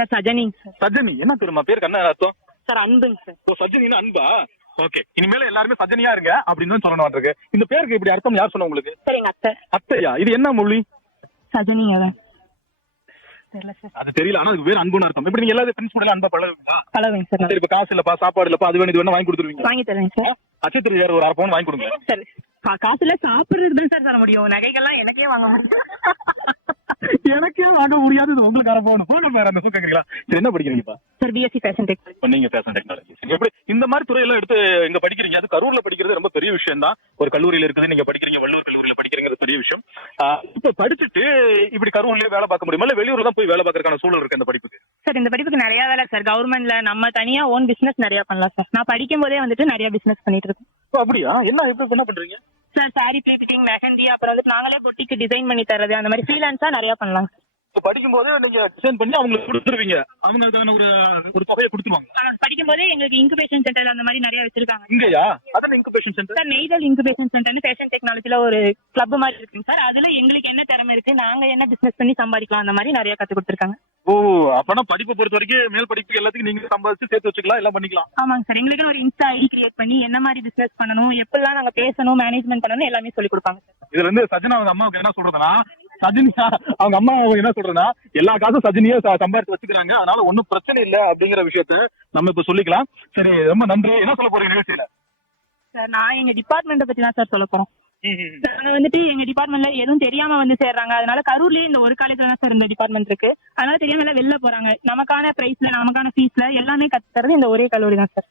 Sir சஜனிங்க sir. Sajani என்ன தெரியுமா பேருக்கு என்ன அர்த்தம்? Sir அன்புங்க sir. ஓ சஜனின்னு அன்பா? ஓகே, இனிமேல எல்லாருமே சஜனியா இருங்க அப்படின்னு தான் சொல்லணும் இருக்கு. இந்த பேருக்கு இப்படி அர்த்தம் யார் சொன்ன உங்களுக்கு? சார் எங்க அத்தை. அத்தையா? இது என்ன மொழி? சஜனிங்க தான் தெரியல சார். அது தெரியல, ஆனா அதுக்கு பேர் அன்புன்னு அர்த்தம். இப்படி நீங்க எல்லாரும் ஃப்ரெண்ட்ஸ் கூட அன்பா பழகுவீங்களா? பழகுங்க சார். சரி, இப்ப காசு இல்லப்பா, சாப்பாடு இல்லப்பா, அது வேணும் இது வேணும் வாங்கி கொடுத்துருவீங்க? வாங்கி தரேங்க சார். அச்சத்திரி வேற ஒரு 1/2 பவுன் வாங்கி கொடுங்க சார். காசுல சாப்பிடுறது தான் சார் தர முடியும், நகைகள்லாம் எனக்கே வாங்க முடியும். எனக்கே வாங்க முடியாது, உங்களுக்கு 1/2 பவுன் போன வேற என்ன கேக்குறீங்களா? சரி, என்ன படிக்கிறீங்கப்பா? Sir BSc fashion tech. நீங்க ஃபேஷன் டெக்னாலஜி. எப்படி இந்த மாதிரி துறையெல்லாம் எடுத்து இங்க படிக்கிறீங்க? அது கரூர்ல படிக்கிறது ரொம்ப பெரிய விஷயம் தான். ஒரு கல்லூரியில இருக்குது, நீங்க படிக்கிறீங்க, வள்ளூர் கல்லூரியில படிக்கிறீங்கிறது பெரிய விஷயம். இப்ப படிச்சுட்டு இப்படி கரூர்லயே வேலை பார்க்க முடியுமா, இல்ல வெளியூர்ல தான் போய் வேலை பார்க்கறதுக்கான சூழல் இருக்கு இந்த படிப்புக்கு? சார் இந்த படிப்புக்கு நிறைய வேலை சார். கவர்மெண்ட்ல நம்ம தனியா ஓன் பிசினஸ் நிறைய பண்ணலாம் சார். நான் படிக்கும் போதே வந்துட்டு நிறைய பிசினஸ் பண்ணிட்டு இருக்கேன். அப்படியா? எப்படி என்ன பண்றீங்க? சார் சாரி பிளேட்டிங், மெஹந்தி, அப்புறம் வந்துட்டு நாங்களே பொட்டிக்கு டிசைன் பண்ணி தரது, அந்த மாதிரி ஃப்ரீலான்ஸா நிறைய பண்ணலாம். இப்ப படிக்கும் போதே நீங்க டிசைன் பண்ணி அவங்களுக்கு கொடுத்துருவீங்க, அவங்க அதுக்கான ஒரு தொகையை கொடுத்துருவாங்க? படிக்கும் போதே எங்களுக்கு இன்குபேஷன் சென்டர் அந்த மாதிரி நிறைய வச்சிருக்காங்க. இங்கயா? அதான் இன்குபேஷன் சென்டர். சார் நெய்தல் இன்குபேஷன் சென்டர்னு ஃபேஷன் டெக்னாலஜில ஒரு கிளப் மாதிரி இருக்குங்க சார். அதுல எங்களுக்கு என்ன திறமை இருக்கு, நாங்க என்ன பிசினஸ் பண்ணி சம்பாதிக்கலாம், அந்த மாதிரி நிறைய கத்து கொடுத்துருக்காங்க. ஓ, அப்பனா படிப்பு பொறுத்த வரைக்கும் மேல் படிப்புக்கு எல்லாத்துக்கும் நீங்க சம்பாதிச்சு சேர்த்து வச்சுக்கலாம், எல்லாம் பண்ணிக்கலாம். ஆமாங்க சார். எங்களுக்கு ஒரு இன்ஸ்டா ஐடி கிரியேட் பண்ணி என்ன மாதிரி பிசினஸ் பண்ணணும், எப்பெல்லாம் நாங்க பேசணும், மேனேஜ்மெண்ட் பண்ணணும், எல்லாமே சொல்லி கொடுப்பாங்க சார். இதுல இருந்து சஜனா அவங்க அம்மாவுக்கு என்ன சொல்றதுன்னா, சஜினியா அவங்க அம்மா என்ன சொல்றதுன்னா, எல்லா காசும் சஜினியா சம்பாதிச்சு வச்சுக்கிறாங்க, அதனால ஒன்னும் பிரச்சனை இல்ல அப்படிங்கிற விஷயத்த நம்ம இப்ப சொல்லிக்கலாம். சரி, ரொம்ப நன்றி. என்ன சொல்ல போறீங்க நிகழ்ச்சியில? சார் நான் எங்க டிபார்ட்மெண்ட்டை பத்தி தான் சார் சொல்ல போறோம். நாங்க வந்துட்டு எங்க டிபார்ட்மெண்ட்ல எதுவும் தெரியாம வந்து சேர்றாங்க. அதனால கரூர்லயே இந்த ஒரு காலேஜ்ல தான் சார் இந்த டிபார்ட்மெண்ட் இருக்கு. அதனால தெரியாம எல்லாம் வெளில போறாங்க. நமக்கான பிரைஸ்ல, நமக்கான ஃபீஸ்ல எல்லாமே கத்து தரது இந்த ஒரே கல்லூரி தான் சார்.